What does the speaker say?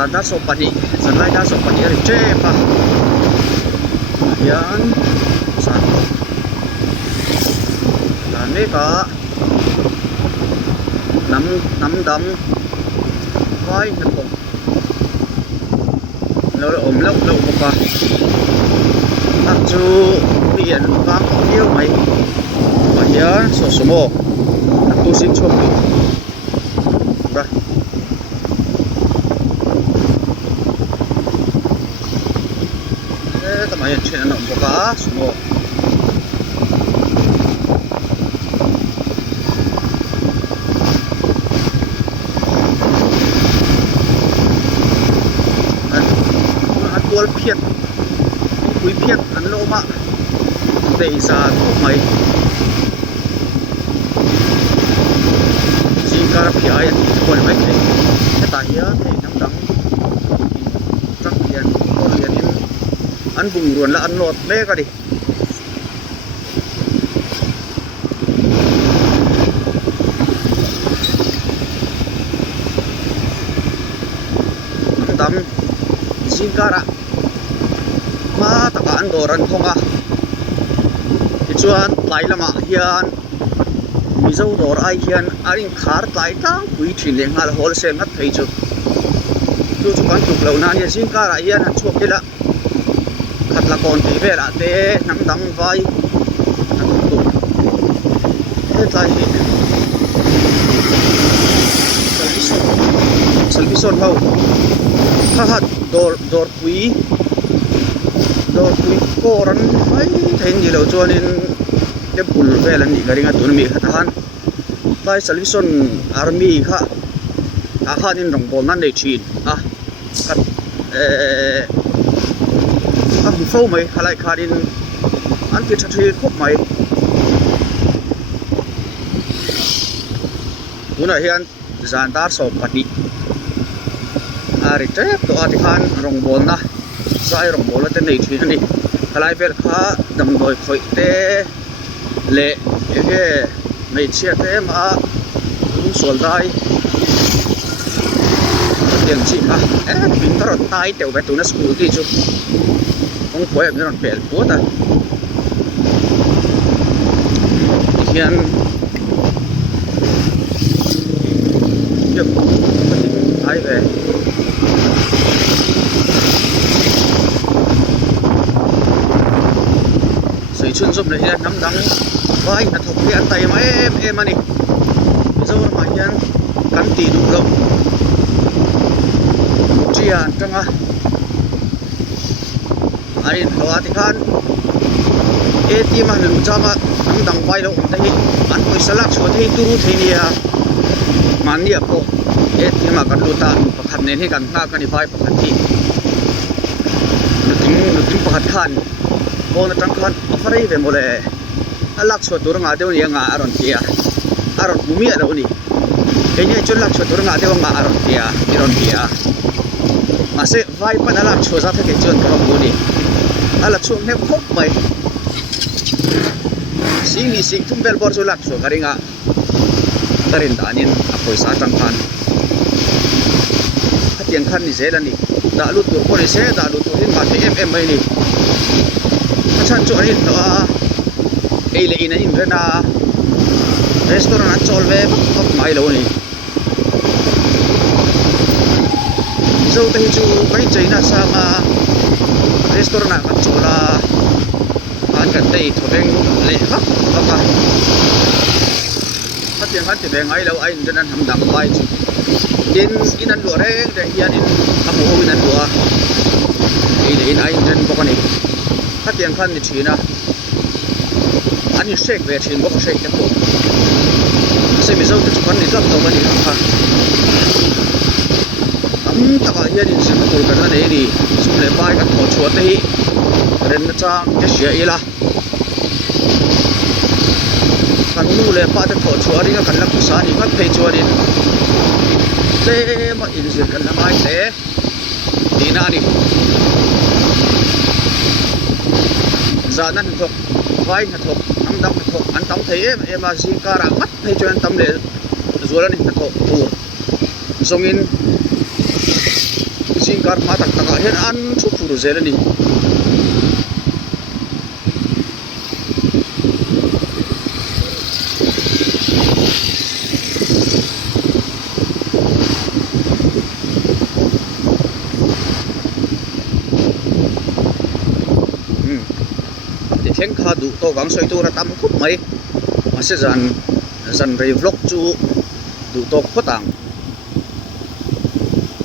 zan dar so pani zan lai dar so pani ri che pa yan san dan me ka nam dam vai na ko lo lo pa ak chu biển vang yêu mày mà nhớ số số một tu sinh chuột rồi thế tao mày chuyện nó có cá số một ăn tua phiệt quý phiệt ăn lô mạ để ra thuốc máy chỉ cả phía ấy còn mấy cái tại here thì nắm đắng chắc tiền con liền ăn vùng ruộng là ăn lọt mê cả đi nắm đắng chỉ cả mà tất cả ăn đồ ăn không à chuan tlai lama hian mizo dor ai hian arin khar tlai tang pui thin le ngal wholesale ngat thei chu chu kan tuk lo na ni jing kara hian han chuak kila khatla kon ti vela te nam dang vai te tlai hi salvison ho kha dor pui koran ai thein ni lo chuan in ke pul vel an ni garinga tun mi khan vai salvation army kha a khan in rong bol nan nei thin a khat a hu fo mai halai khan in an ti thathi khop mai tuna hian zandar so pani a ri te to a ti khan rong bol na sai rong bol te nei thin ani halai vel kha dam doi khoi te le ege nei chia te ma lung sol dai tiang chi ma bin tar tai teu ve tu na school ti chu ong khoi am ron pel pu ta hian yo ai ve chun zum le hian nam dang vai na thok hian tai ma em ani zo ma hian kan ti du lo chian tanga arin hawa ti khan ti ma nu chama nam dang vai lo ta hi an poi salak chho thei turu thei nia man nia po ti ma kan lu ta pakhat ne hi kan na kan ni vai pakhat thi nu ting pakhat khan bon tang khan afari ve mole alak chho tur nga deu ni nga aron tia aron bumi alo ni kenya chon lak chho tur nga deu nga aron tia iron tia ase vai pan alak chho za thake chon ka bu ni ala chung ne khop mai singi sing tum bel bor chu lak chho karinga tarin danin apoi sa tang khan hatiang khan ni zelani da lu tur ko ni se da lu tur in ma te em mai ni chan chu ani to ei le in in rena restaurant an chol ve khop mai lo ni zo te chu kai chaina sa ma restaurant an chola an kan tei thobeng le ha ka hatiang han te be ngai lo ai in an ham dang bai chu in an lo re de hian in amu in an lo ei le in ai in bokani hatiang khan ni thina ani shake ve thin bok shake te ko se mi zo te chu kan ni tlap to bani kha taka hian in sim tur kan nei ni sum le bai kan tho chhuat te hi ren na chang ke sia ila kan nu le pa te tho chhuat ri kan lak sa ni kan phei chuan in te ma in zir kan na mai te dina ni zanan thok vai na thok nam dam thok an tam thei em a jing kara mat thei chuan tam le zualan in thok tur zongin jing kar ma tak taka hian an thu phur zel ani ti theng kha du to gang soi tu ra tam khup mai ma se zan rei vlog chu du to khotang